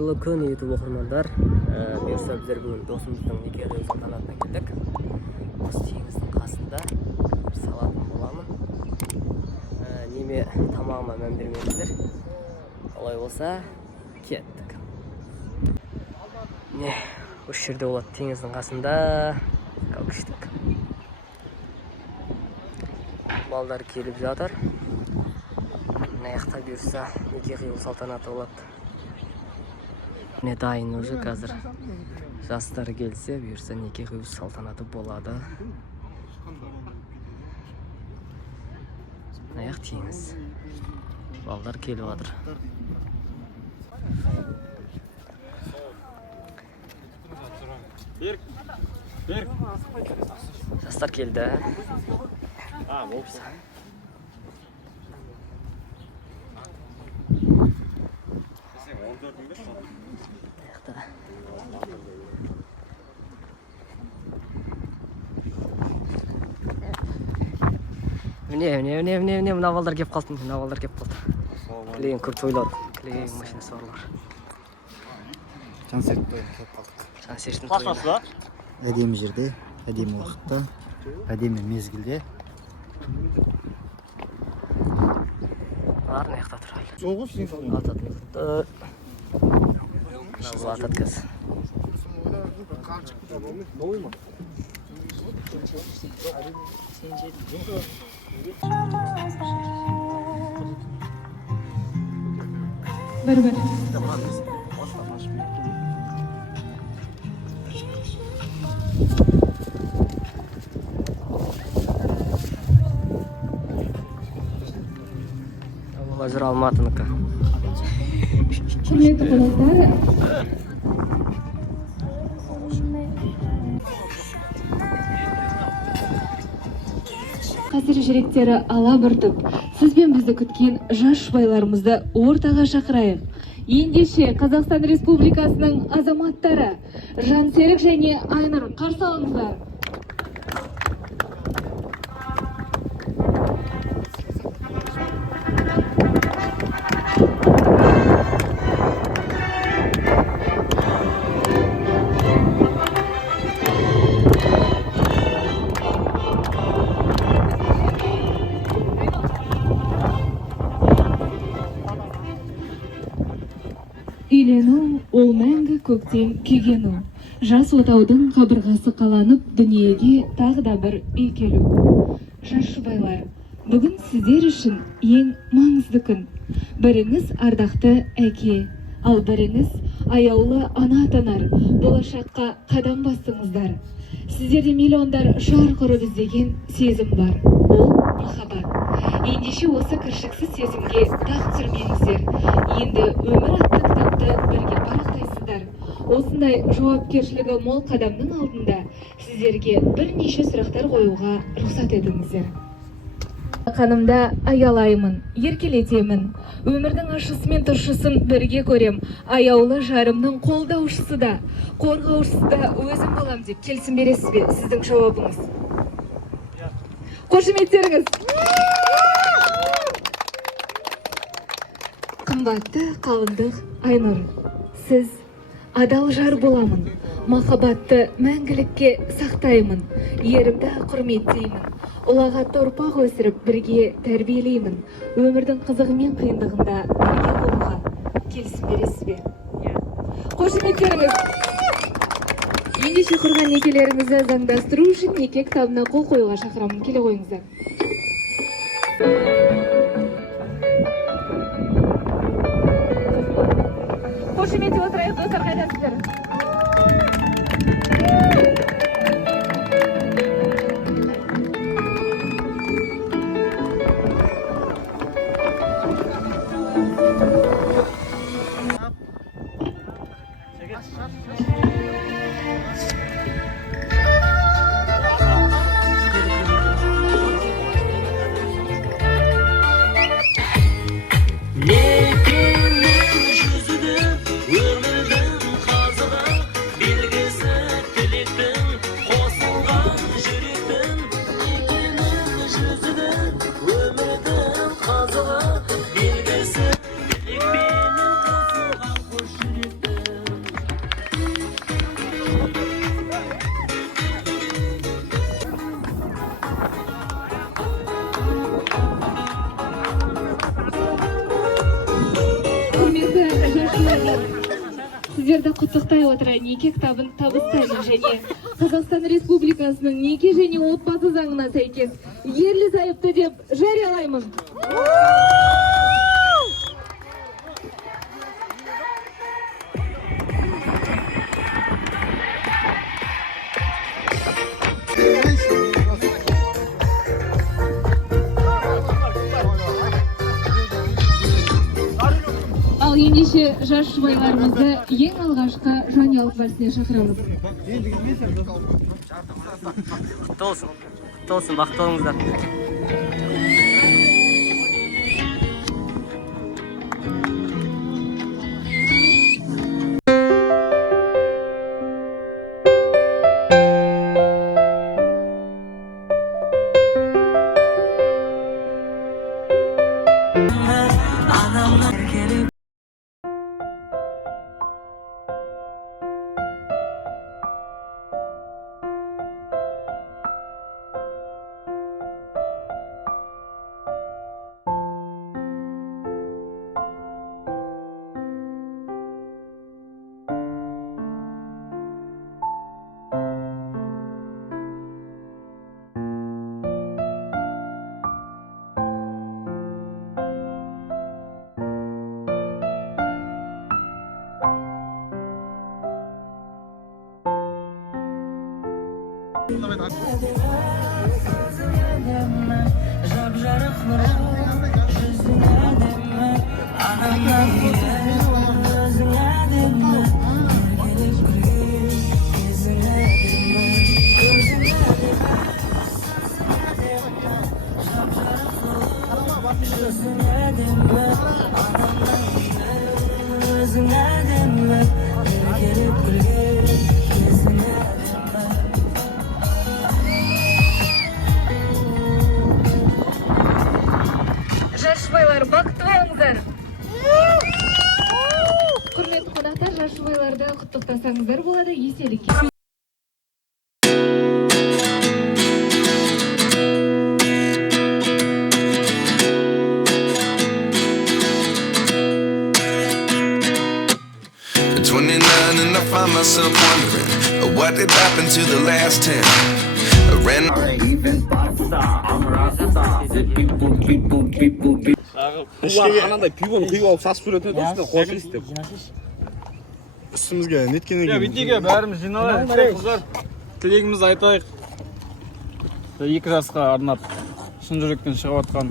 Күн YouTube оқырмандар, бұйырса біздер бүгін досымыздың неке қию салтанатына келдік. Осы теңіздің қасында бір салатын боламын. Неме тамағыма мән бермеңіздер. Олай болса, кеттік. Не, осы жерде болады теңіздің қасында қалкіштік. Балдар келіп жатыр. Аяқта бұйырса неке қию салтанаты болады. Не дайын уже қазір жастар келсе, бұйырса неке қию салтанаты болады. Аяқ теңіз. Балдар келіп жатыр. Жастар келді. Міне, мына балдар кеп қалды. Кілеген көп тойлады. Кілеген машинасы барлар. Жансерттің тойына кеп қалдық. Жансерттің тойына. Әдемі жерде, әдемі уақытта, әдемі мезгілде. Арын аяқта тұрайлы. Жоғыз сен Атады мектепті. Бұл атады кәз. Бір-бір. Қазір Алматыныкі. Құрметті қонақтар, қазір жүректері алабұртып, сіз бен бізді күткен жас жұбайларымызды ортаға шақырайық. Ендеше Қазақстан Республикасының азаматтары Жансерік және Айнұр, қарсы алыңыздар. Үйлену ол мәңгі көктем күйгену. Жас отаудың қабырғасы қаланып, дүниеге тағы да бір үй келу. Жас жұбайлар, бүгін сіздер үшін ең маңызды күн. Біріңіз ардақты әке, ал біріңіз аяулы ана атанар, болашаққа қадам бастыңыздар. Сіздерде миллиондар жар құрып іздеген сезім бар. Ол махаббат. Ендеше осы кіршіксіз сезімге тақ түсірмеңіздер. Енді өмір атты кітапты бірге парақтайсыздар. Осындай жауапкершілігі мол қадамның алдында сіздерге бірнеше сұрақтар қоюға рұқсат етіңіздер. Қанымда аялаймын, еркелетемін. Өмірдің ащысы мен тұщысын бірге көрем. Аяулы жарымның қолдаушысы да, қорғаушысы да өзім болам деп келісім бересіз бе? Сіздің жауабыңыз. Қошеметтеріңіз. Қымбатты қалыңдық Айнұр, сіз адал жар боламын, махаббатты мәңгілікке сақтаймын, ерімді құрметтеймін, ұлағатты ұрпақ өсіріп бірге тәрбиелеймін, өмірдің қызығы мен қиындығында бірге болуға келісім бересіз бе? Қошеметтеріңіз. Ендеше құрған некелеріңізді заңдастыру үшін неке кітабына қол қоюға шақырамын. Келе қойыңыздар. Қошемете отырайық, достар, қайдасыздар? сіздерді құттықтай отыра неке кітабын табыстаймын және Қазақстан Республикасының неке және отбасы заңына сәйкес ерлі зайыпты деп жариялаймын. Ал ендеше жас жұбайларымызды ең алғашқы жанұялық вальсіне шақырамыз. Құтты болсын, бақытты болыңыздар. Жас жұбайлар, бақытты болыңыздар. Құрметті қонақтар, жас жұбайларды құттықтасаңыздар болады, еселікке. At 29 and I find myself wondering what did happen to the last 10. I ran Анандай пивоны құйып алып сасып жүретін еді осында қош деп. Үстімізге неткеннен кейін. Бүйтеге бәріміз жиналайық, қыздар. Тілегімізді айтайық. 2 жасқа арнап шын жүректен шығып жатқан